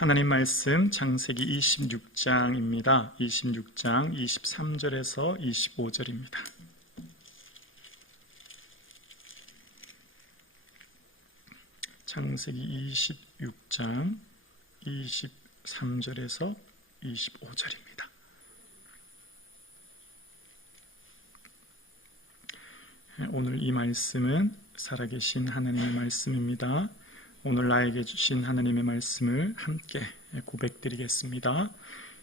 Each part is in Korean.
하나님 말씀 창세기 26장입니다. 26장 23절에서 25절입니다. 창세기 26장 23절에서 25절입니다. 오늘 이 말씀은 살아계신 하나님의 말씀입니다. 오늘 나에게 주신 하나님의 말씀을 함께 고백드리겠습니다.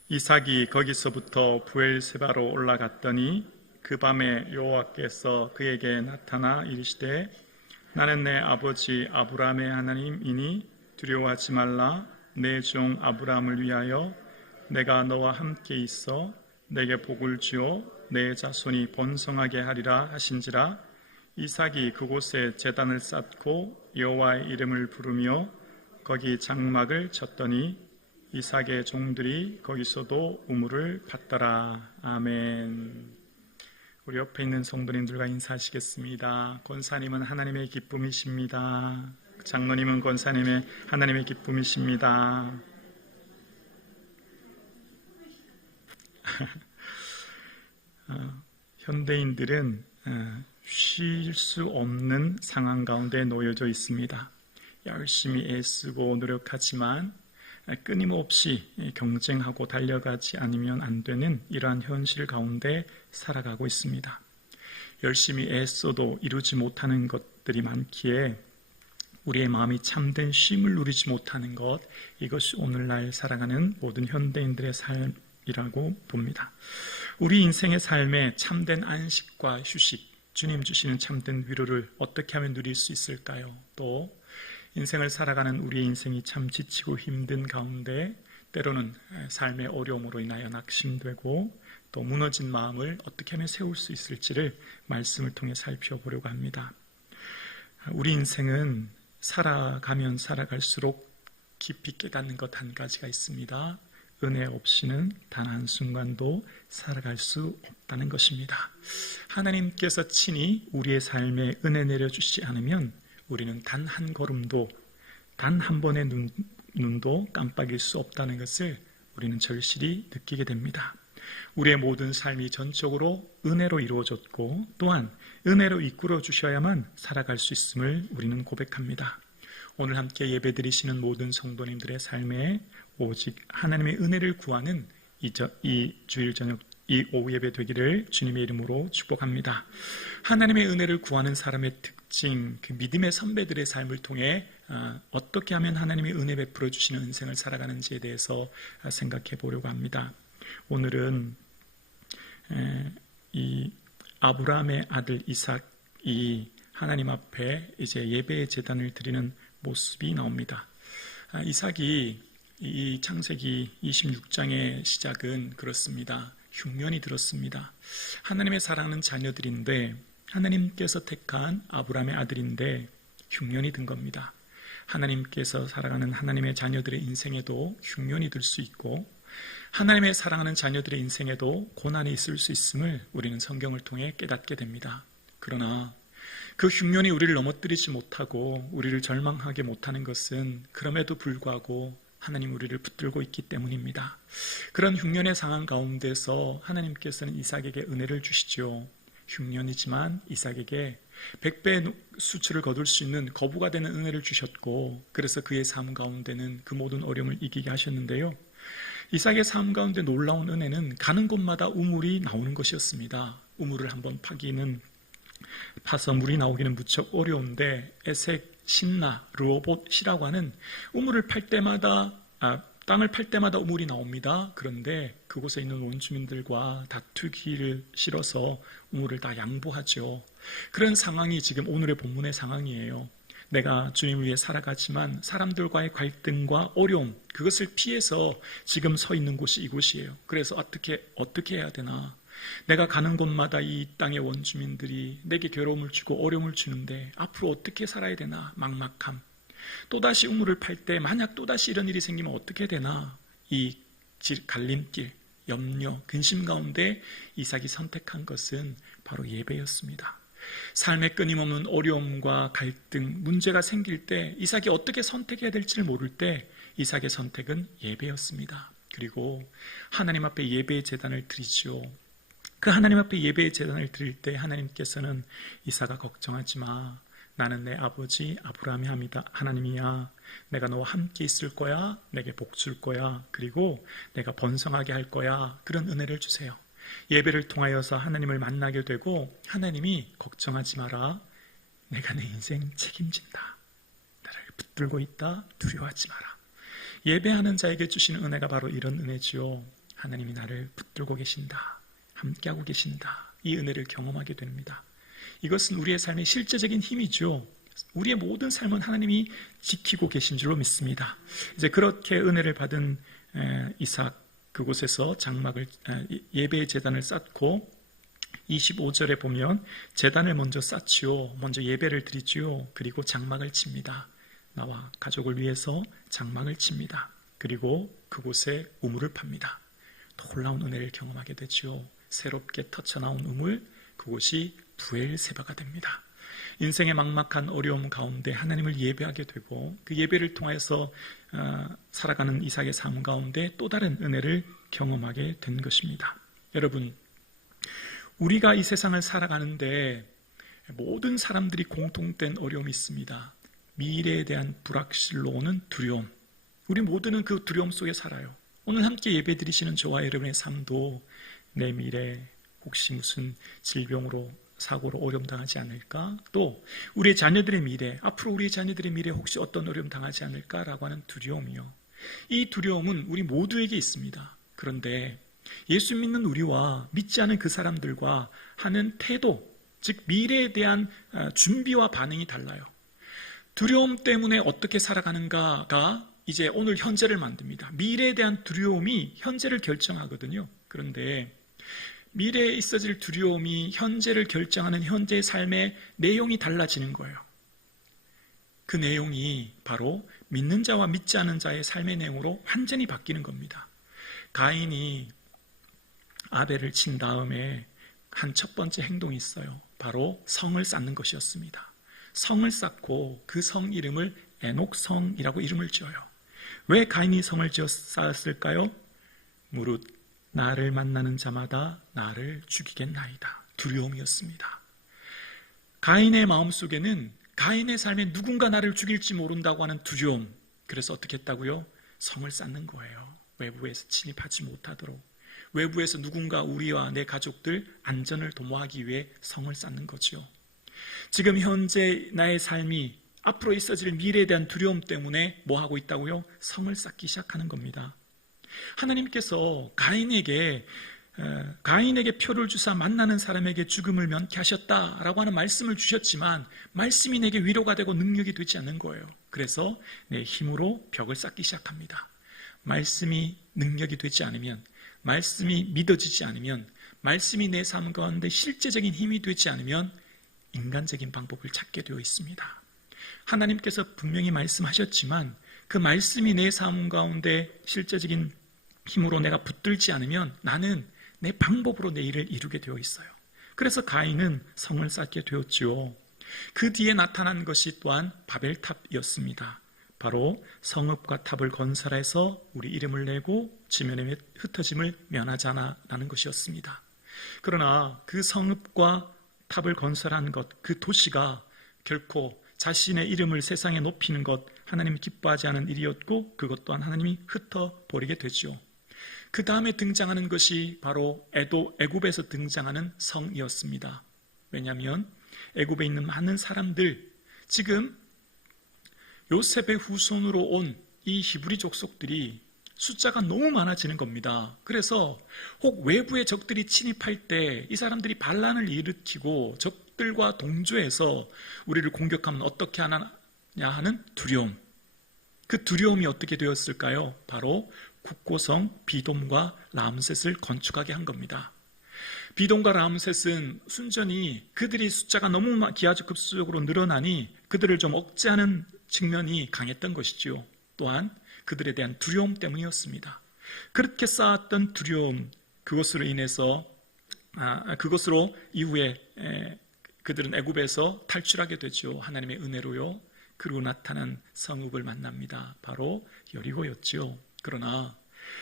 이삭이 거기서부터 브엘세바로 올라갔더니 그 밤에 여호와께서 그에게 나타나 이르시되 나는 내 아버지 아브라함의 하나님이니 두려워하지 말라. 내 종 아브라함을 위하여 내가 너와 함께 있어 내게 복을 주어 내 자손이 번성하게 하리라 하신지라. 이삭이 그곳에 제단을 쌓고 여호와의 이름을 부르며 거기 장막을 쳤더니 이삭의 종들이 거기서도 우물을 팠더라. 아멘. 우리 옆에 있는 성도님들과 인사하시겠습니다. 권사님은 하나님의 기쁨이십니다. 장로님은 권사님의 하나님의 기쁨이십니다. 현대인들은 쉴 수 없는 상황 가운데 놓여져 있습니다. 열심히 애쓰고 노력하지만 끊임없이 경쟁하고 달려가지 않으면 안 되는 이러한 현실 가운데 살아가고 있습니다. 열심히 애써도 이루지 못하는 것들이 많기에 우리의 마음이 참된 쉼을 누리지 못하는 것, 이것이 오늘날 살아가는 모든 현대인들의 삶이라고 봅니다. 우리 인생의 삶에 참된 안식과 휴식, 주님 주시는 참된 위로를 어떻게 하면 누릴 수 있을까요? 또 인생을 살아가는 우리의 인생이 참 지치고 힘든 가운데 때로는 삶의 어려움으로 인하여 낙심되고 또 무너진 마음을 어떻게 하면 세울 수 있을지를 말씀을 통해 살펴보려고 합니다. 우리 인생은 살아가면 살아갈수록 깊이 깨닫는 것 한 가지가 있습니다. 은혜 없이는 단 한순간도 살아갈 수 없다는 것입니다. 하나님께서 친히 우리의 삶에 은혜 내려주시지 않으면 우리는 단 한 걸음도, 단 한 번의 눈도 깜빡일 수 없다는 것을 우리는 절실히 느끼게 됩니다. 우리의 모든 삶이 전적으로 은혜로 이루어졌고 또한 은혜로 이끌어 주셔야만 살아갈 수 있음을 우리는 고백합니다. 오늘 함께 예배드리시는 모든 성도님들의 삶에 오직 하나님의 은혜를 구하는 이 주일 저녁 이 오후 예배 되기를 주님의 이름으로 축복합니다. 하나님의 은혜를 구하는 사람의 특징, 그 믿음의 선배들의 삶을 통해 어떻게 하면 하나님의 은혜 베풀어 주시는 인생을 살아가는지에 대해서 생각해 보려고 합니다. 오늘은 이 아브라함의 아들 이삭이 하나님 앞에 이제 예배의 제단을 드리는 모습이 나옵니다. 이삭이 이 창세기 26장의 시작은 그렇습니다. 흉년이 들었습니다. 하나님의 사랑하는 자녀들인데 하나님께서 택한 아브라함의 아들인데 흉년이 든 겁니다. 하나님께서 사랑하는 하나님의 자녀들의 인생에도 흉년이 들 수 있고 하나님의 사랑하는 자녀들의 인생에도 고난이 있을 수 있음을 우리는 성경을 통해 깨닫게 됩니다. 그러나 그 흉년이 우리를 넘어뜨리지 못하고 우리를 절망하게 못하는 것은 그럼에도 불구하고 하나님 우리를 붙들고 있기 때문입니다. 그런 흉년의 상황 가운데서 하나님께서는 이삭에게 은혜를 주시죠. 흉년이지만 이삭에게 100배의 수치를 거둘 수 있는 거부가 되는 은혜를 주셨고 그래서 그의 삶 가운데는 그 모든 어려움을 이기게 하셨는데요. 이삭의 삶 가운데 놀라운 은혜는 가는 곳마다 우물이 나오는 것이었습니다. 우물을 한번 파서 물이 나오기는 무척 어려운데 에색, 신나, 르호봇이라고 하는 우물을 팔 때마다 땅을 팔 때마다 우물이 나옵니다. 그런데 그곳에 있는 원주민들과 다투기를 싫어서 우물을 다 양보하죠. 그런 상황이 지금 오늘의 본문의 상황이에요. 내가 주님을 위해 살아가지만 사람들과의 갈등과 어려움, 그것을 피해서 지금 서 있는 곳이 이곳이에요. 그래서 어떻게 해야 되나? 내가 가는 곳마다 이 땅의 원주민들이 내게 괴로움을 주고 어려움을 주는데 앞으로 어떻게 살아야 되나? 막막함. 또다시 우물을 팔 때 만약 또다시 이런 일이 생기면 어떻게 되나? 이 갈림길, 염려, 근심 가운데 이삭이 선택한 것은 바로 예배였습니다. 삶의 끊임없는 어려움과 갈등, 문제가 생길 때 이삭이 어떻게 선택해야 될지를 모를 때 이삭의 선택은 예배였습니다. 그리고 하나님 앞에 예배의 제단을 드리지요. 그 하나님 앞에 예배의 제단을 드릴 때 하나님께서는 이삭아 걱정하지 마. 나는 내 아버지 아브라함의 하나님이야. 내가 너와 함께 있을 거야. 내게 복 줄 거야. 그리고 내가 번성하게 할 거야. 그런 은혜를 주세요. 예배를 통하여서 하나님을 만나게 되고 하나님이 걱정하지 마라. 내가 내 인생 책임진다. 나를 붙들고 있다. 두려워하지 마라. 예배하는 자에게 주시는 은혜가 바로 이런 은혜지요. 하나님이 나를 붙들고 계신다. 함께하고 계신다. 이 은혜를 경험하게 됩니다. 이것은 우리의 삶의 실제적인 힘이죠. 우리의 모든 삶은 하나님이 지키고 계신 줄로 믿습니다. 이제 그렇게 은혜를 받은 이삭, 그곳에서 예배의 제단을 쌓고 25절에 보면 제단을 먼저 쌓지요. 먼저 예배를 드리지요. 그리고 장막을 칩니다. 나와 가족을 위해서 장막을 칩니다. 그리고 그곳에 우물을 팝니다. 놀라운 은혜를 경험하게 되지요. 새롭게 터쳐나온 우물, 그곳이 부엘세바가 됩니다. 인생의 막막한 어려움 가운데 하나님을 예배하게 되고 그 예배를 통해서 살아가는 이삭의 삶 가운데 또 다른 은혜를 경험하게 된 것입니다. 여러분, 우리가 이 세상을 살아가는데 모든 사람들이 공통된 어려움이 있습니다. 미래에 대한 불확실로 오는 두려움. 우리 모두는 그 두려움 속에 살아요. 오늘 함께 예배드리시는 저와 여러분의 삶도 내 미래 혹시 무슨 질병으로 사고로 어려움 당하지 않을까? 또 우리의 자녀들의 미래, 앞으로 우리의 자녀들의 미래 혹시 어떤 어려움 당하지 않을까라고 하는 두려움이요. 이 두려움은 우리 모두에게 있습니다. 그런데 예수 믿는 우리와 믿지 않은 그 사람들과 하는 태도, 즉 미래에 대한 준비와 반응이 달라요. 두려움 때문에 어떻게 살아가는가가 이제 오늘 현재를 만듭니다. 미래에 대한 두려움이 현재를 결정하거든요. 그런데 미래에 있어질 두려움이 현재를 결정하는 현재의 삶의 내용이 달라지는 거예요. 그 내용이 바로 믿는 자와 믿지 않은 자의 삶의 내용으로 완전히 바뀌는 겁니다. 가인이 아벨을 친 다음에 한 첫 번째 행동이 있어요. 바로 성을 쌓는 것이었습니다. 성을 쌓고 그 성 이름을 에녹성이라고 이름을 지어요. 왜 가인이 성을 지어 쌓았을까요? 무릇 나를 만나는 자마다 나를 죽이겠나이다. 두려움이었습니다. 가인의 마음속에는 가인의 삶에 누군가 나를 죽일지 모른다고 하는 두려움. 그래서 어떻게 했다고요? 성을 쌓는 거예요. 외부에서 침입하지 못하도록. 외부에서 누군가 우리와 내 가족들 안전을 도모하기 위해 성을 쌓는 거죠. 지금 현재 나의 삶이 앞으로 있어질 미래에 대한 두려움 때문에 뭐 하고 있다고요? 성을 쌓기 시작하는 겁니다. 하나님께서 가인에게 표를 주사 만나는 사람에게 죽음을 면케하셨다라고 하는 말씀을 주셨지만 말씀이 내게 위로가 되고 능력이 되지 않는 거예요. 그래서 내 힘으로 벽을 쌓기 시작합니다. 말씀이 능력이 되지 않으면, 말씀이 믿어지지 않으면, 말씀이 내 삶 가운데 실제적인 힘이 되지 않으면 인간적인 방법을 찾게 되어 있습니다. 하나님께서 분명히 말씀하셨지만 그 말씀이 내 삶 가운데 실제적인 힘으로 내가 붙들지 않으면 나는 내 방법으로 내 일을 이루게 되어 있어요. 그래서 가인은 성을 쌓게 되었지요. 그 뒤에 나타난 것이 또한 바벨탑이었습니다. 바로 성읍과 탑을 건설해서 우리 이름을 내고 지면에 흩어짐을 면하자라는 것이었습니다. 그러나 그 성읍과 탑을 건설한 것, 그 도시가 결코 자신의 이름을 세상에 높이는 것, 하나님이 기뻐하지 않은 일이었고 그것 또한 하나님이 흩어버리게 되죠. 그 다음에 등장하는 것이 바로 애굽에서 등장하는 성이었습니다. 왜냐하면 애굽에 있는 많은 사람들, 지금 요셉의 후손으로 온 이 히브리 족속들이 숫자가 너무 많아지는 겁니다. 그래서 혹 외부의 적들이 침입할 때 이 사람들이 반란을 일으키고 적들과 동조해서 우리를 공격하면 어떻게 하냐 하는 두려움. 그 두려움이 어떻게 되었을까요? 바로 국고성 비돔과 람셋을 건축하게 한 겁니다. 비돔과 람셋은 순전히 그들이 숫자가 너무 기하급수적으로 늘어나니 그들을 좀 억제하는 측면이 강했던 것이지요. 또한 그들에 대한 두려움 때문이었습니다. 그렇게 쌓았던 두려움, 그것으로 이후에 그들은 애굽에서 탈출하게 되죠. 하나님의 은혜로요. 그리고 나타난 성읍을 만납니다. 바로 여리고였죠. 그러나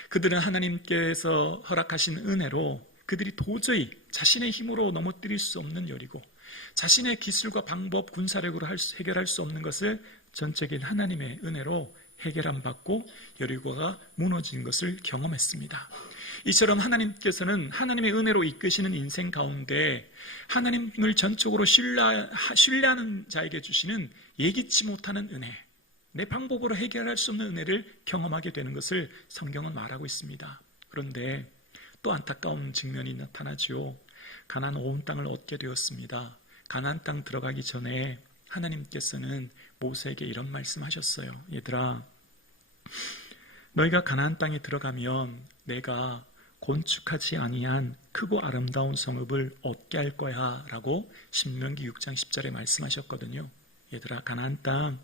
그들은 하나님께서 허락하신 은혜로 그들이 도저히 자신의 힘으로 넘어뜨릴 수 없는 여리고, 자신의 기술과 방법, 군사력으로 해결할 수 없는 것을 전적인 하나님의 은혜로 해결함 받고 여리고가 무너진 것을 경험했습니다. 이처럼 하나님께서는 하나님의 은혜로 이끄시는 인생 가운데 하나님을 전적으로 신뢰하는 자에게 주시는 예기치 못하는 은혜, 내 방법으로 해결할 수 없는 은혜를 경험하게 되는 것을 성경은 말하고 있습니다. 그런데 또 안타까운 측면이 나타나죠. 가나안 온 땅을 얻게 되었습니다. 가나안 땅 들어가기 전에 하나님께서는 모세에게 이런 말씀하셨어요. 얘들아, 너희가 가나안 땅에 들어가면 내가 건축하지 아니한 크고 아름다운 성읍을 얻게 할 거야 라고 신명기 6장 10절에 말씀하셨거든요. 얘들아, 가나안 땅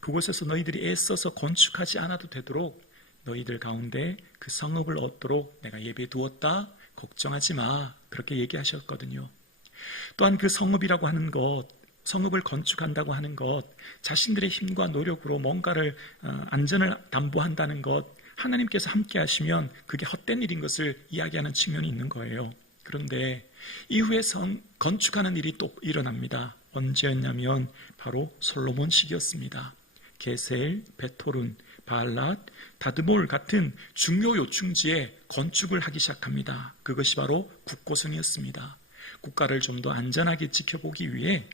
그곳에서 너희들이 애써서 건축하지 않아도 되도록 너희들 가운데 그 성읍을 얻도록 내가 예비해 두었다. 걱정하지 마. 그렇게 얘기하셨거든요. 또한 그 성읍이라고 하는 것, 성읍을 건축한다고 하는 것, 자신들의 힘과 노력으로 뭔가를 안전을 담보한다는 것, 하나님께서 함께 하시면 그게 헛된 일인 것을 이야기하는 측면이 있는 거예요. 그런데 이후에 건축하는 일이 또 일어납니다. 언제였냐면 바로 솔로몬 시기였습니다. 게셀, 베토른, 바알랏, 다드몰 같은 중요 요충지에 건축을 하기 시작합니다. 그것이 바로 국고성이었습니다. 국가를 좀 더 안전하게 지켜보기 위해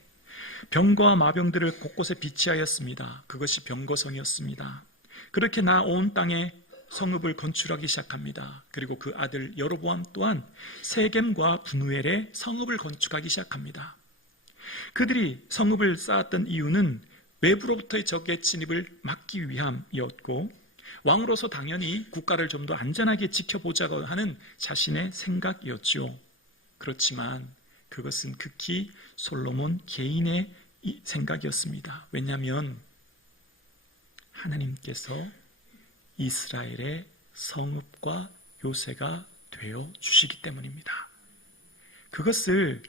병거와 마병들을 곳곳에 비치하였습니다. 그것이 병거성이었습니다. 그렇게 나 온 땅에 성읍을 건축하기 시작합니다. 그리고 그 아들 여로보암 또한 세겜과 분우엘에 성읍을 건축하기 시작합니다. 그들이 성읍을 쌓았던 이유는 외부로부터의 적의 진입을 막기 위함이었고, 왕으로서 당연히 국가를 좀 더 안전하게 지켜보자고 하는 자신의 생각이었죠. 그렇지만 그것은 극히 솔로몬 개인의 생각이었습니다. 왜냐하면 하나님께서 이스라엘의 성읍과 요새가 되어 주시기 때문입니다. 그것을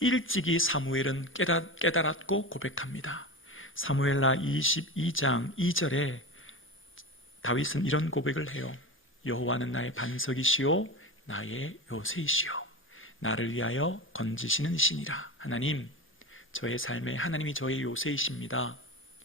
일찍이 사무엘은 깨달았고 고백합니다. 사무엘하 22장 2절에 다윗은 이런 고백을 해요. 여호와는 나의 반석이시오 나의 요새이시오 나를 위하여 건지시는 신이라. 하나님, 저의 삶에 하나님이 저의 요새이십니다.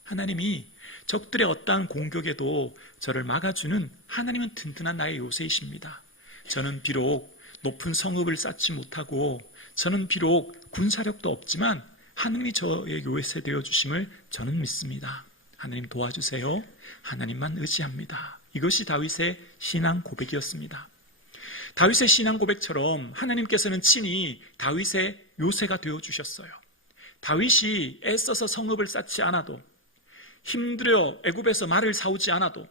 하나님이 적들의 어떠한 공격에도 저를 막아주는 하나님은 든든한 나의 요새이십니다. 저는 비록 높은 성읍을 쌓지 못하고 저는 비록 군사력도 없지만 하나님이 저의 요새 되어주심을 저는 믿습니다. 하나님 도와주세요. 하나님만 의지합니다. 이것이 다윗의 신앙 고백이었습니다. 다윗의 신앙 고백처럼 하나님께서는 친히 다윗의 요새가 되어주셨어요. 다윗이 애써서 성읍을 쌓지 않아도, 힘들어 애굽에서 말을 사오지 않아도,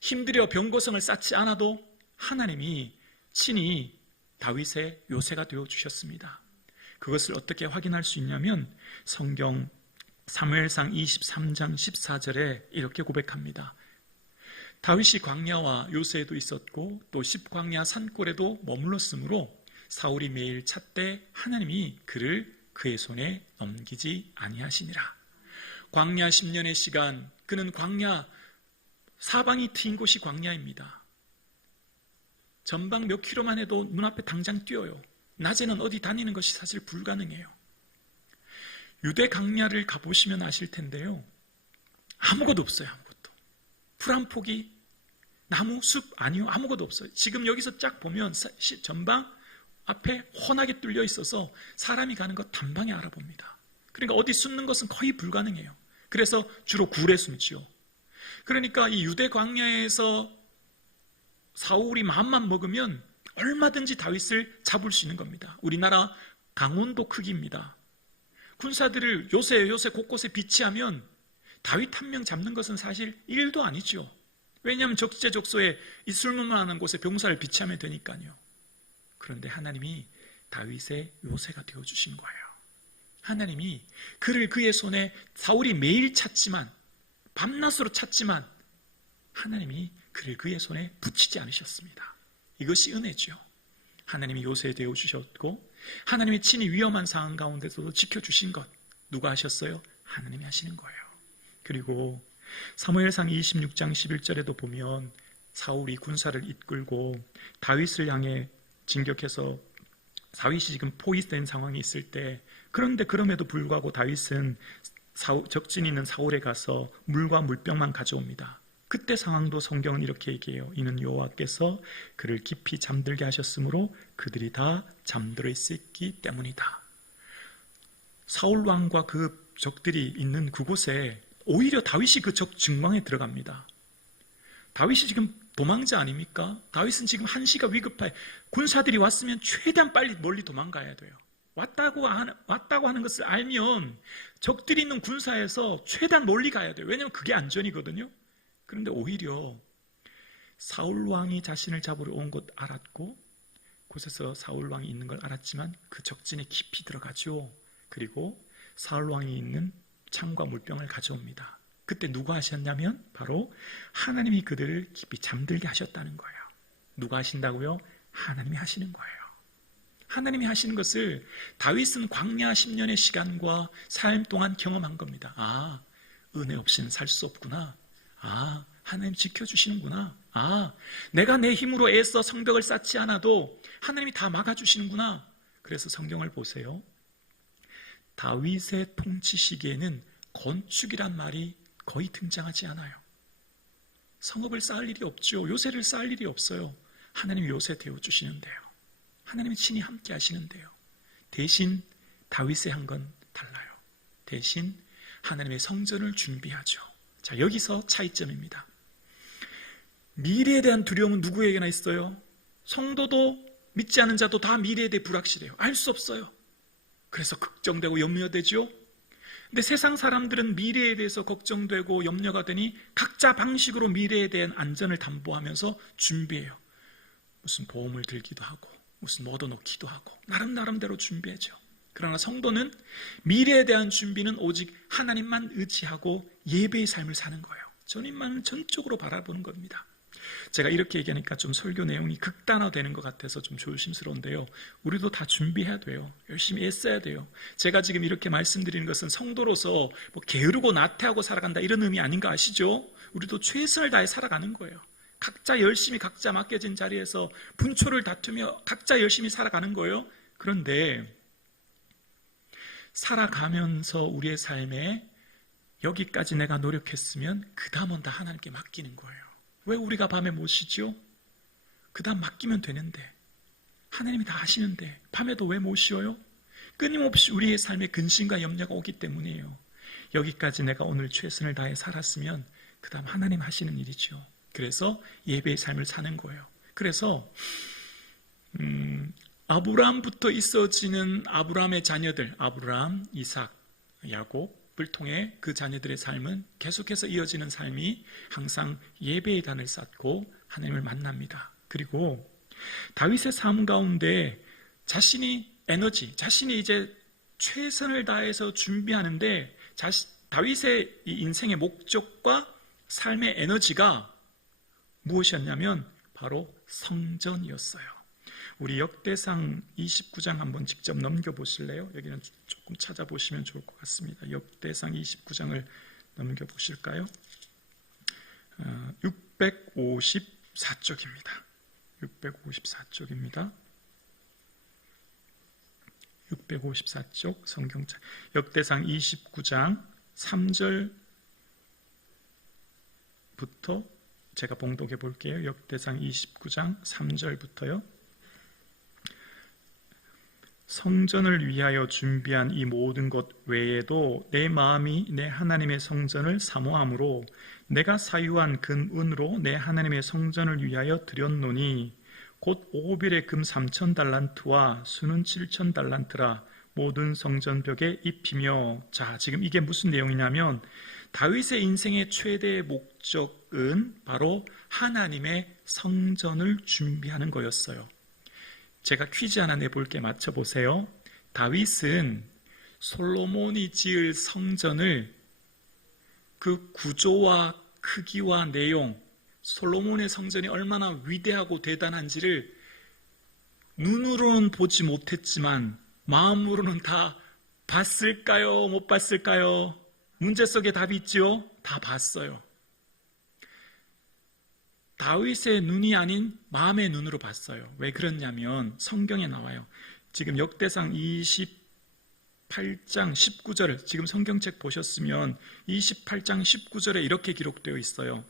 힘들어 병거성을 쌓지 않아도 하나님이 친히 다윗의 요새가 되어주셨습니다. 그것을 어떻게 확인할 수 있냐면 성경 사무엘상 23장 14절에 이렇게 고백합니다. 다윗이 광야와 요새에도 있었고 또 십광야 산골에도 머물렀으므로 사울이 매일 찾되 하나님이 그를 그의 손에 넘기지 아니하시니라. 광야 10년의 시간, 그는 광야, 사방이 트인 곳이 광야입니다. 전방 몇 킬로만 해도 눈앞에 당장 뛰어요. 낮에는 어디 다니는 것이 사실 불가능해요. 유대 광야를 가보시면 아실 텐데요. 아무것도 없어요. 아무것도. 풀 한 폭이, 나무, 숲 아니요. 아무것도 없어요. 지금 여기서 쫙 보면 전방 앞에 훤하게 뚫려 있어서 사람이 가는 것 단방에 알아봅니다. 그러니까 어디 숨는 것은 거의 불가능해요. 그래서 주로 굴에 숨지요. 그러니까 이 유대 광야에서 사울이 마음만 먹으면 얼마든지 다윗을 잡을 수 있는 겁니다. 우리나라 강원도 크기입니다. 군사들을 요새 곳곳에 비치하면 다윗 한 명 잡는 것은 사실 일도 아니죠. 왜냐하면 적재적소에 이 술문만한 곳에 병사를 비치하면 되니까요. 그런데 하나님이 다윗의 요새가 되어주신 거예요. 하나님이 그를 그의 손에, 사울이 매일 찾지만, 밤낮으로 찾지만 하나님이 그를 그의 손에 붙이지 않으셨습니다. 이것이 은혜죠. 하나님이 요새 되어주셨고 하나님이 친히 위험한 상황 가운데서도 지켜주신 것, 누가 하셨어요? 하나님이 하시는 거예요. 그리고 사무엘상 26장 11절에도 보면 사울이 군사를 이끌고 다윗을 향해 진격해서 다윗이 지금 포위된 상황이 있을 때, 그런데 그럼에도 불구하고 다윗은 적진이 있는 사울에 가서 물과 물병만 가져옵니다. 그때 상황도 성경은 이렇게 얘기해요. 이는 여호와께서 그를 깊이 잠들게 하셨으므로 그들이 다 잠들어 있었기 때문이다. 사울 왕과 그 적들이 있는 그곳에 오히려 다윗이 그 적 증방에 들어갑니다. 다윗이 지금 도망자 아닙니까? 다윗은 지금 한시가 위급해. 군사들이 왔으면 최대한 빨리 멀리 도망가야 돼요. 왔다고 하는 것을 알면 적들이 있는 군사에서 최대한 멀리 가야 돼요. 왜냐하면 그게 안전이거든요. 그런데 오히려 사울 왕이 자신을 잡으러 온 것 알았고, 곳에서 사울 왕이 있는 걸 알았지만 그 적진에 깊이 들어가죠. 그리고 사울 왕이 있는 창과 물병을 가져옵니다. 그때 누가 하셨냐면 바로 하나님이 그들을 깊이 잠들게 하셨다는 거예요. 누가 하신다고요? 하나님이 하시는 거예요. 하나님이 하시는 것을 다윗은 광야 10년의 시간과 삶 동안 경험한 겁니다. 아, 은혜 없이는 살 수 없구나. 아, 하나님 지켜주시는구나. 아, 내가 내 힘으로 애써 성벽을 쌓지 않아도 하나님이 다 막아주시는구나. 그래서 성경을 보세요. 다윗의 통치 시기에는 건축이란 말이 거의 등장하지 않아요. 성읍을 쌓을 일이 없죠. 요새를 쌓을 일이 없어요. 하나님이 요새 되어주시는데요. 하나님이 친히 함께 하시는데요. 대신 다윗의 한 건 달라요. 대신 하나님의 성전을 준비하죠. 자, 여기서 차이점입니다. 미래에 대한 두려움은 누구에게나 있어요. 성도도 믿지 않은 자도 다 미래에 대해 불확실해요. 알 수 없어요. 그래서 걱정되고 염려되죠. 근데 세상 사람들은 미래에 대해서 걱정되고 염려가 되니 각자 방식으로 미래에 대한 안전을 담보하면서 준비해요. 무슨 보험을 들기도 하고 무슨 뭐 얻어놓기도 하고 나름대로 준비하죠. 그러나 성도는 미래에 대한 준비는 오직 하나님만 의지하고 예배의 삶을 사는 거예요. 주님만 전적으로 바라보는 겁니다. 제가 이렇게 얘기하니까 좀 설교 내용이 극단화되는 것 같아서 좀 조심스러운데요. 우리도 다 준비해야 돼요. 열심히 애써야 돼요. 제가 지금 이렇게 말씀드리는 것은 성도로서 뭐 게으르고 나태하고 살아간다 이런 의미 아닌가 아시죠? 우리도 최선을 다해 살아가는 거예요. 각자 열심히 각자 맡겨진 자리에서 분초를 다투며 각자 열심히 살아가는 거예요. 그런데 살아가면서 우리의 삶에 여기까지 내가 노력했으면 그 다음은 다 하나님께 맡기는 거예요. 왜 우리가 밤에 못 쉬죠? 그 다음 맡기면 되는데, 하나님이 다 하시는데 밤에도 왜 못 쉬어요? 끊임없이 우리의 삶에 근심과 염려가 오기 때문이에요. 여기까지 내가 오늘 최선을 다해 살았으면 그 다음 하나님 하시는 일이죠. 그래서 예배의 삶을 사는 거예요. 그래서 아브라함부터 있어지는 아브라함의 자녀들, 아브라함, 이삭, 야곱을 통해 그 자녀들의 삶은 계속해서 이어지는 삶이 항상 예배의 단을 쌓고 하나님을 만납니다. 그리고 다윗의 삶 가운데 자신이 이제 최선을 다해서 준비하는데 다윗의 이 인생의 목적과 삶의 에너지가 무엇이었냐면 바로 성전이었어요. 우리 역대상 29장 한번 직접 넘겨보실래요? 여기는 조금 찾아보시면 좋을 것 같습니다. 역대상 29장을 넘겨보실까요? 654쪽입니다. 654쪽입니다. 654쪽 성경책 역대상 29장 3절부터 제가 봉독해 볼게요. 역대상 29장 3절부터요. 성전을 위하여 준비한 이 모든 것 외에도 내 마음이 내 하나님의 성전을 사모함으로 내가 사유한 금은으로 내 하나님의 성전을 위하여 드렸노니 곧 오빌의 금 3,000달란트와 수는 7,000달란트라 모든 성전벽에 입히며. 자, 지금 이게 무슨 내용이냐면 다윗의 인생의 최대의 목적은 바로 하나님의 성전을 준비하는 거였어요. 제가 퀴즈 하나 내볼게 맞춰보세요. 다윗은 솔로몬이 지을 성전을 그 구조와 크기와 내용, 솔로몬의 성전이 얼마나 위대하고 대단한지를 눈으로는 보지 못했지만 마음으로는 다 봤을까요? 못 봤을까요? 문제 속에 답이 있죠? 다 봤어요. 다윗의 눈이 아닌 마음의 눈으로 봤어요. 왜 그러냐면 성경에 나와요. 지금 역대상 28장 19절, 지금 성경책 보셨으면 28장 19절에 이렇게 기록되어 있어요.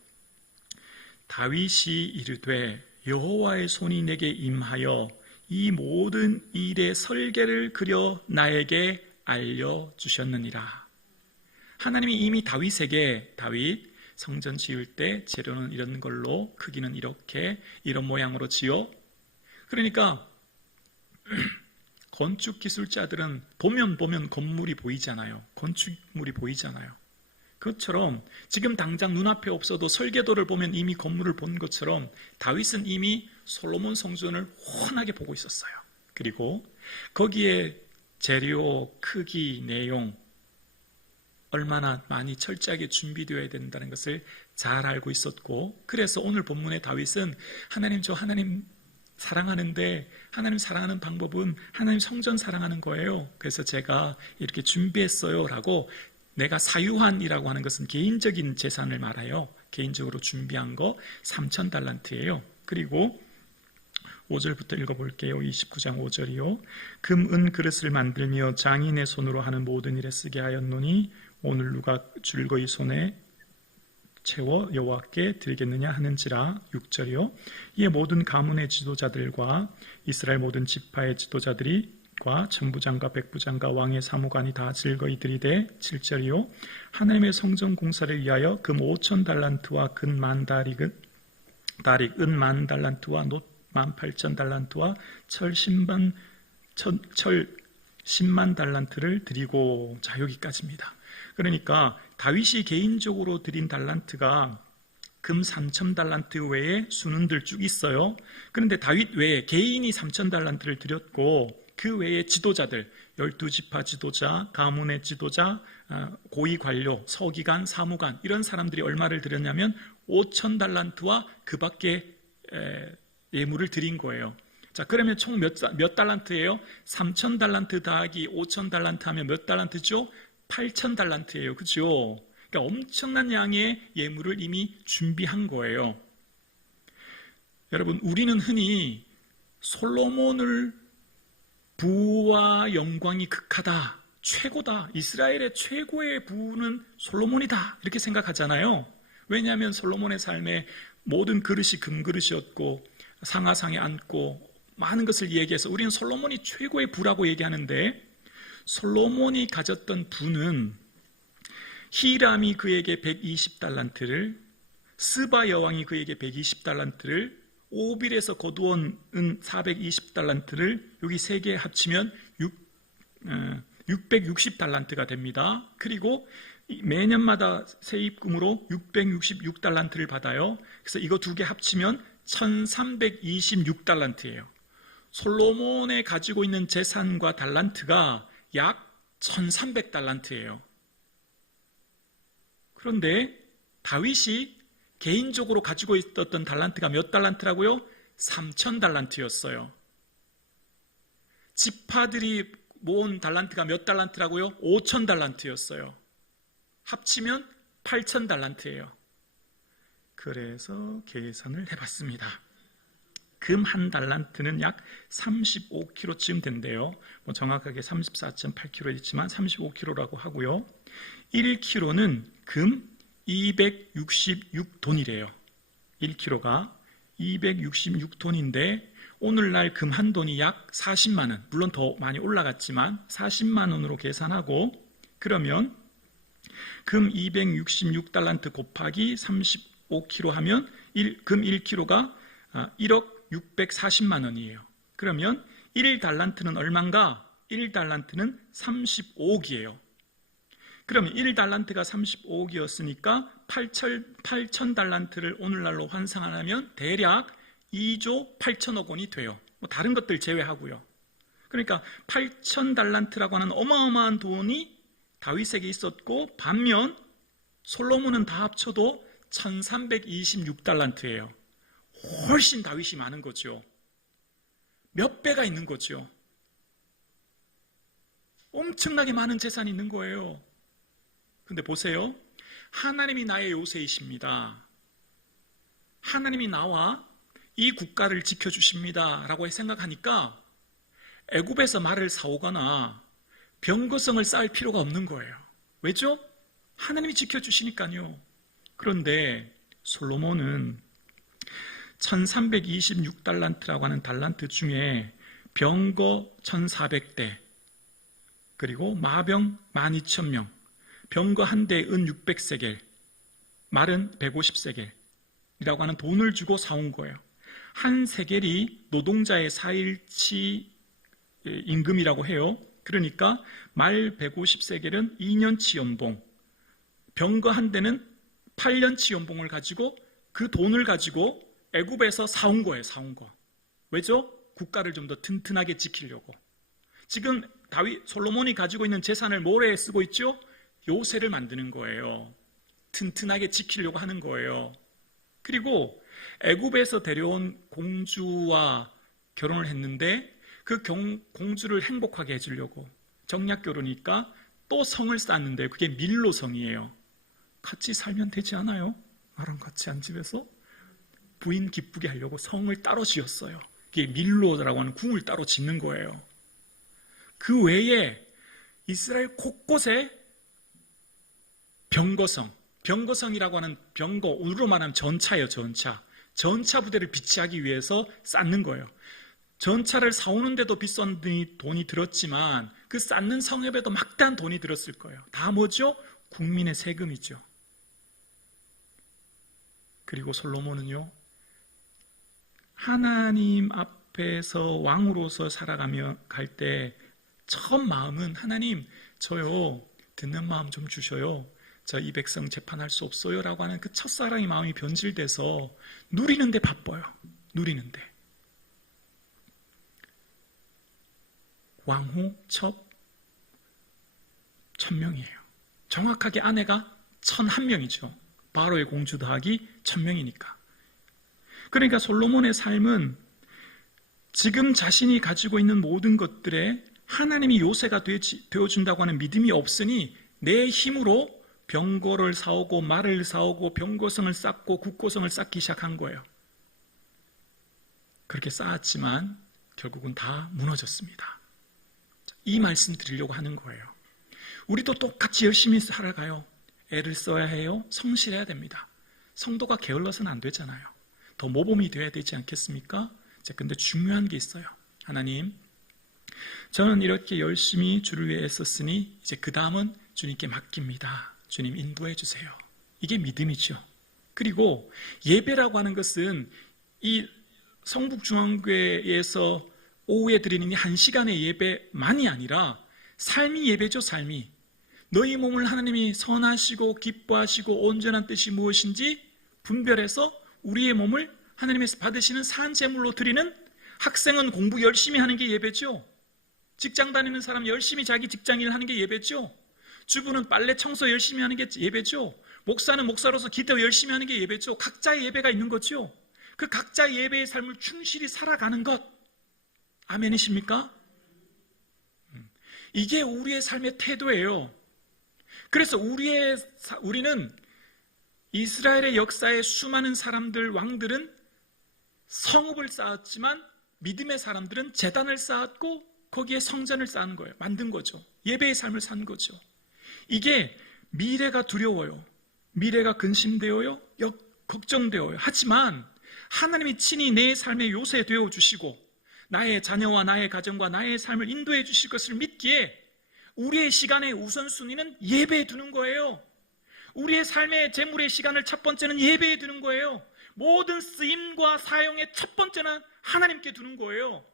다윗이 이르되 여호와의 손이 내게 임하여 이 모든 일의 설계를 그려 나에게 알려주셨느니라. 하나님이 이미 다윗에게 다윗 성전 지을 때 재료는 이런 걸로 크기는 이렇게 이런 모양으로 지어. 그러니까 건축 기술자들은 보면 건물이 보이잖아요. 건축물이 보이잖아요. 그것처럼 지금 당장 눈앞에 없어도 설계도를 보면 이미 건물을 본 것처럼 다윗은 이미 솔로몬 성전을 훤하게 보고 있었어요. 그리고 거기에 재료, 크기, 내용 얼마나 많이 철저하게 준비되어야 된다는 것을 잘 알고 있었고, 그래서 오늘 본문의 다윗은 하나님, 저 하나님 사랑하는데 하나님 사랑하는 방법은 하나님 성전 사랑하는 거예요. 그래서 제가 이렇게 준비했어요 라고, 내가 사유한이라고 하는 것은 개인적인 재산을 말해요. 개인적으로 준비한 거 3,000달란트예요. 그리고 5절부터 읽어볼게요. 29장 5절이요. 금, 은 그릇을 만들며 장인의 손으로 하는 모든 일에 쓰게 하였노니 오늘 누가 줄거이 손에 채워 여호와께 드리겠느냐 하는지라. 6절이요. 이에 모든 가문의 지도자들과 이스라엘 모든 지파의 지도자들과 천부장과 백부장과 왕의 사무관이 다 즐거이 드리되. 7절이요. 하나님의 성전 공사를 위하여 금 5,000달란트와 근 10,000다릭, 은 10,000달란트와 놋 18,000달란트와 철 10만 달란트를 드리고. 자, 여기까지입니다. 그러니까 다윗이 개인적으로 드린 달란트가 금 3,000달란트 외에 수는들 쭉 있어요. 그런데 다윗 외에 개인이 3,000달란트를 드렸고, 그 외에 지도자들 12지파 지도자, 가문의 지도자, 고위 관료, 서기관, 사무관 이런 사람들이 얼마를 드렸냐면 5,000달란트와 그 밖에 예물을 드린 거예요. 자, 그러면 총 몇 달란트예요? 3,000달란트 더하기 5,000달란트 하면 몇 달란트죠? 8,000달란트예요. 그렇죠? 그러니까 엄청난 양의 예물을 이미 준비한 거예요. 여러분, 우리는 흔히 솔로몬을 부와 영광이 극하다, 최고다, 이스라엘의 최고의 부는 솔로몬이다 이렇게 생각하잖아요. 왜냐하면 솔로몬의 삶에 모든 그릇이 금그릇이었고 상하상에 앉고 많은 것을 얘기해서 우리는 솔로몬이 최고의 부라고 얘기하는데, 솔로몬이 가졌던 부는 히람이 그에게 120달란트를, 스바 여왕이 그에게 120달란트를, 오빌에서 거두온 은 420달란트를 여기 세 개 합치면 660달란트가 됩니다. 그리고 매년마다 세입금으로 666달란트를 받아요. 그래서 이거 두 개 합치면 1326달란트예요. 솔로몬의 가지고 있는 재산과 달란트가 약 1300달란트예요. 그런데 다윗이 개인적으로 가지고 있었던 달란트가 몇 달란트라고요? 3000달란트였어요. 지파들이 모은 달란트가 몇 달란트라고요? 5000달란트였어요. 합치면 8000달란트예요. 그래서 계산을 해봤습니다. 금 한 달란트는 약 35kg쯤 된대요. 정확하게 34.8kg 있지만 35kg라고 하고요. 1kg는 금 266돈이래요. 1kg가 266돈인데 오늘날 금 한 돈이 약 40만 원, 물론 더 많이 올라갔지만 40만 원으로 계산하고, 그러면 금 266달란트 곱하기 35kg 하면 금 1kg가 1억 640만 원이에요. 그러면 1달란트는 얼마인가? 1달란트는 35억이에요. 그러면 1달란트가 35억이었으니까 8,000달란트를 오늘날로 환산하면 대략 2조 8천억 원이 돼요. 다른 것들 제외하고요. 그러니까 8,000달란트라고 하는 어마어마한 돈이 다윗에게 있었고, 반면 솔로몬은 다 합쳐도 1326달란트예요. 훨씬 다윗이 많은 거죠. 몇 배가 있는 거죠. 엄청나게 많은 재산이 있는 거예요. 근데 보세요. 하나님이 나의 요새이십니다. 하나님이 나와 이 국가를 지켜주십니다 라고 생각하니까 애굽에서 말을 사오거나 병거성을 쌓을 필요가 없는 거예요. 왜죠? 하나님이 지켜주시니까요. 그런데 솔로몬은 1326달란트라고 하는 달란트 중에 병거 1400대, 그리고 마병 12,000명, 병거 한 대에 은 600세겔, 말은 150세겔이라고 하는 돈을 주고 사온 거예요. 한 세겔이 노동자의 4일치 임금이라고 해요. 그러니까 말 150세겔은 2년치 연봉, 병거 한 대는 8년치 연봉을 가지고 그 돈을 가지고 애굽에서 사온 거예요. 사온 거. 왜죠? 국가를 좀 더 튼튼하게 지키려고. 지금 솔로몬이 가지고 있는 재산을 뭐에 쓰고 있죠? 요새를 만드는 거예요. 튼튼하게 지키려고 하는 거예요. 그리고 애굽에서 데려온 공주와 결혼을 했는데 그 공주를 행복하게 해주려고 정략 결혼이니까 또 성을 쌓는데 그게 밀로 성이에요. 같이 살면 되지 않아요? 나랑 같이 한 집에서? 부인 기쁘게 하려고 성을 따로 지었어요. 이게 밀로라고 하는 궁을 따로 짓는 거예요. 그 외에 이스라엘 곳곳에 병거성이라고 하는 병거, 오늘로 말하면 전차예요. 전차 부대를 비치하기 위해서 쌓는 거예요. 전차를 사오는데도 비싼 돈이 들었지만 그 쌓는 성읍에도 막대한 돈이 들었을 거예요. 다 뭐죠? 국민의 세금이죠. 그리고 솔로몬은요, 하나님 앞에서 왕으로서 살아가며 갈 때 처음 마음은 하나님, 저요 듣는 마음 좀 주셔요. 저 이 백성 재판할 수 없어요 라고 하는 그 첫사랑의 마음이 변질돼서 누리는데 바빠요. 누리는데. 왕후 첩 1000명이에요. 정확하게 아내가 1001명이죠. 바로의 공주 더하기 1000명이니까. 그러니까 솔로몬의 삶은 지금 자신이 가지고 있는 모든 것들에 하나님이 요새가 되어준다고 하는 믿음이 없으니 내 힘으로 병거를 사오고 말을 사오고 병거성을 쌓고 국고성을 쌓기 시작한 거예요. 그렇게 쌓았지만 결국은 다 무너졌습니다. 이 말씀 드리려고 하는 거예요. 우리도 똑같이 열심히 살아가요. 애를 써야 해요. 성실해야 됩니다. 성도가 게을러서는 안 되잖아요. 더 모범이 되어야 되지 않겠습니까? 근데 중요한 게 있어요. 하나님, 저는 이렇게 열심히 주를 위해 애썼으니 이제 그 다음은 주님께 맡깁니다. 주님 인도해 주세요. 이게 믿음이죠. 그리고 예배라고 하는 것은 이 성북중앙교회에서 오후에 드리는 이 1시간의 예배만이 아니라 삶이 예배죠. 삶이. 너희 몸을 하나님이 선하시고 기뻐하시고 온전한 뜻이 무엇인지 분별해서 우리의 몸을 하나님에서 받으시는 산 제물로 드리는, 학생은 공부 열심히 하는 게 예배죠. 직장 다니는 사람 열심히 자기 직장일 하는 게 예배죠. 주부는 빨래 청소 열심히 하는 게 예배죠. 목사는 목사로서 기도 열심히 하는 게 예배죠. 각자의 예배가 있는 거죠. 그 각자의 예배의 삶을 충실히 살아가는 것. 아멘이십니까? 이게 우리의 삶의 태도예요. 그래서 우리는 이스라엘의 역사의 수많은 사람들, 왕들은 성읍을 쌓았지만 믿음의 사람들은 제단을 쌓았고 거기에 성전을 쌓은 거예요. 만든 거죠. 예배의 삶을 산 거죠. 이게 미래가 두려워요. 미래가 근심되어요. 걱정되어요. 하지만 하나님이 친히 내 삶의 요새 되어 주시고 나의 자녀와 나의 가정과 나의 삶을 인도해 주실 것을 믿기에 우리의 시간의 우선순위는 예배에 두는 거예요. 우리의 삶의 재물의 시간을 첫 번째는 예배에 두는 거예요. 모든 쓰임과 사용의 첫 번째는 하나님께 두는 거예요.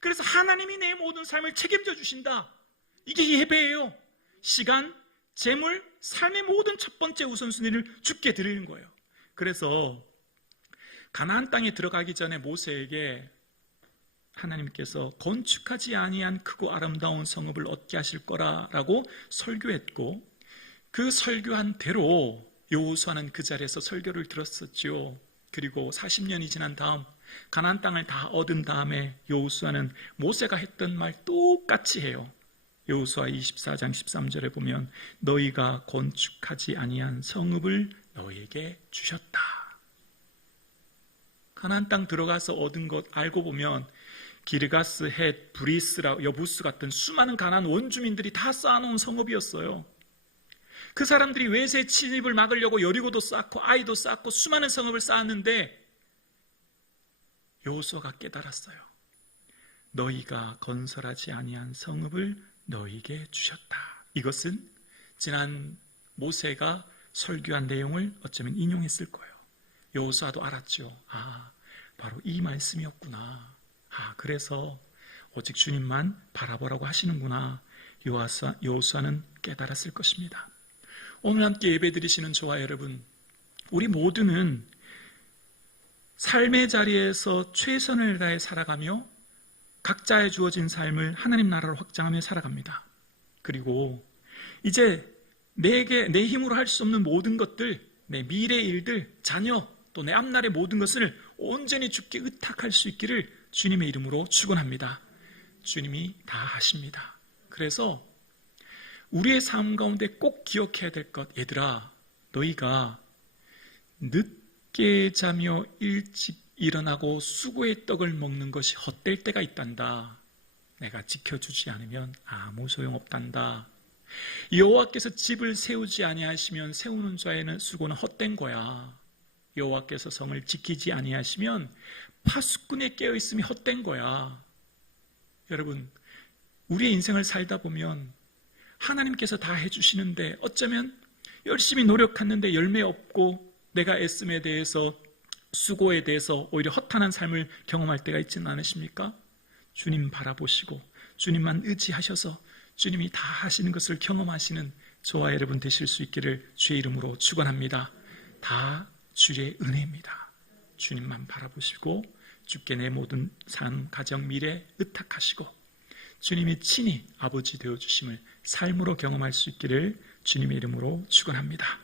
그래서 하나님이 내 모든 삶을 책임져 주신다. 이게 예배예요. 시간, 재물, 삶의 모든 첫 번째 우선순위를 주께 드리는 거예요. 그래서 가나안 땅에 들어가기 전에 모세에게 하나님께서 건축하지 아니한 크고 아름다운 성읍을 얻게 하실 거라라고 설교했고, 그 설교한 대로 여호수아는 그 자리에서 설교를 들었었죠. 그리고 40년이 지난 다음 가나안 땅을 다 얻은 다음에 여호수아는 모세가 했던 말 똑같이 해요. 여호수아 24장 13절에 보면 너희가 건축하지 아니한 성읍을 너희에게 주셨다. 가나안 땅 들어가서 얻은 것 알고 보면 기르가스, 헷, 브리스라, 여부스 같은 수많은 가나안 원주민들이 다 쌓아놓은 성읍이었어요. 그 사람들이 외세 침입을 막으려고 여리고도 쌓고 아이도 쌓고 수많은 성읍을 쌓았는데 여호수아가 깨달았어요. 너희가 건설하지 아니한 성읍을 너희에게 주셨다. 이것은 지난 모세가 설교한 내용을 어쩌면 인용했을 거예요. 여호수아도 알았죠. 바로 이 말씀이었구나. 그래서 오직 주님만 바라보라고 하시는구나. 여호수아는 깨달았을 것입니다. 오늘 함께 예배드리시는 저와 여러분, 우리 모두는 삶의 자리에서 최선을 다해 살아가며 각자에 주어진 삶을 하나님 나라로 확장하며 살아갑니다. 그리고 이제 내 힘으로 할 수 없는 모든 것들, 내 미래의 일들, 자녀, 또 내 앞날의 모든 것을 온전히 주께 의탁할 수 있기를 주님의 이름으로 축원합니다. 주님이 다 하십니다. 그래서 우리의 삶 가운데 꼭 기억해야 될 것, 얘들아, 너희가 늦게 자며 일찍 일어나고 수고의 떡을 먹는 것이 헛될 때가 있단다. 내가 지켜주지 않으면 아무 소용없단다. 여호와께서 집을 세우지 아니하시면 세우는 자에는 수고는 헛된 거야. 여호와께서 성을 지키지 아니하시면 파수꾼에 깨어있음이 헛된 거야. 여러분, 우리의 인생을 살다 보면 하나님께서 다 해주시는데 어쩌면 열심히 노력했는데 열매 없고 내가 애씀에 대해서 수고에 대해서 오히려 허탄한 삶을 경험할 때가 있지는 않으십니까? 주님 바라보시고 주님만 의지하셔서 주님이 다 하시는 것을 경험하시는 저와 여러분 되실 수 있기를 주의 이름으로 축원합니다. 다 주의 은혜입니다. 주님만 바라보시고 주께 내 모든 삶, 가정, 미래 의탁하시고 주님이 친히 아버지 되어주심을 삶으로 경험할 수 있기를 주님의 이름으로 축원합니다.